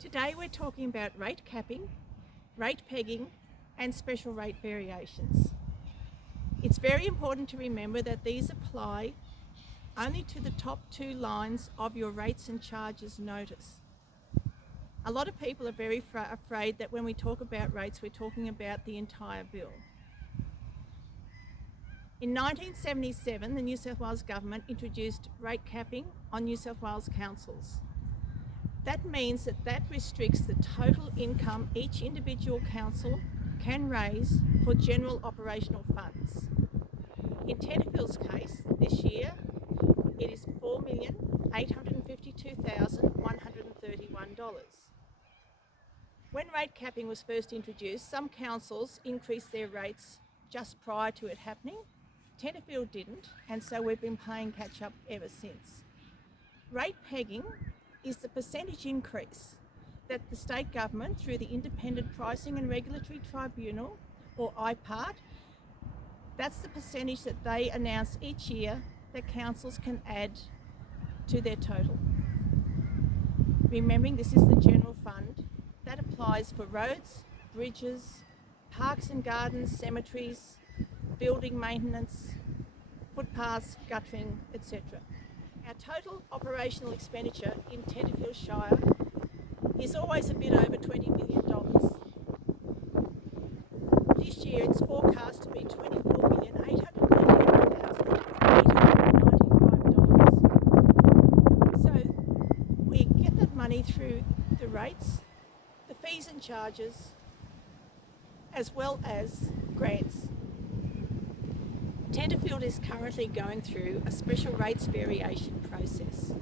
Today we're talking about rate capping, rate pegging and special rate variations. It's very important to remember that these apply only to the top two lines of your rates and charges notice. A lot of people are very afraid that when we talk about rates, we're talking about the entire bill. In 1977, the New South Wales government introduced rate capping on New South Wales councils. That means that restricts the total income each individual council can raise for general operational funds. In Tenterfield's case, this year, it is $4,852,131. When rate capping was first introduced, some councils increased their rates just prior to it happening. Tenterfield didn't, and so we've been playing catch up ever since. Rate pegging is the percentage increase that the state government, through the Independent Pricing and Regulatory Tribunal, or IPART, that's the percentage that they announce each year that councils can add to their total. Remembering this is the general fund, that applies for roads, bridges, parks and gardens, cemeteries, building maintenance, footpaths, guttering, etc. Our total operational expenditure in Tenterfield Shire is always a bit over $20 million. This year it's forecast to be $24,888,895. So we get that money through the rates, the fees and charges, as well as grants. Tenterfield is currently going through a special rates variation process.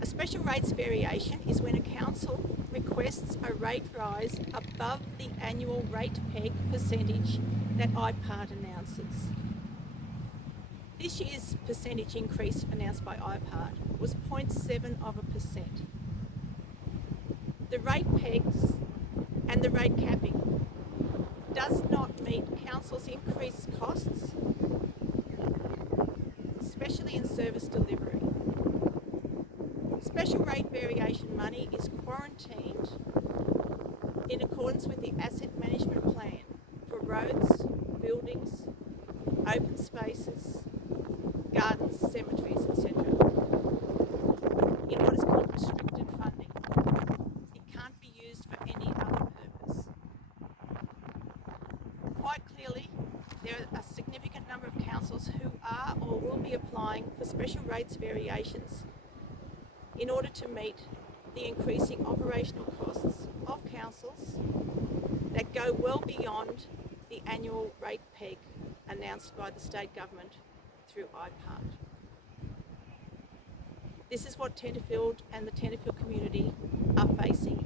A special rates variation is when a council requests a rate rise above the annual rate peg percentage that IPART announces. This year's percentage increase announced by IPART was 0.7%. The rate pegs and the rate capping does not meet councils' increased costs, especially in service delivery. Special rate variation money is quarantined in accordance with the asset management plan for roads, buildings, open spaces, gardens, cemeteries, etc. in what is called restricted funding. It can't be used for any other purpose. Quite clearly, there are a significant number of councils who are or will be applying for special rates variations in order to meet the increasing operational costs of councils that go well beyond the annual rate peg announced by the state government through IPART. This is what Tenterfield and the Tenterfield community are facing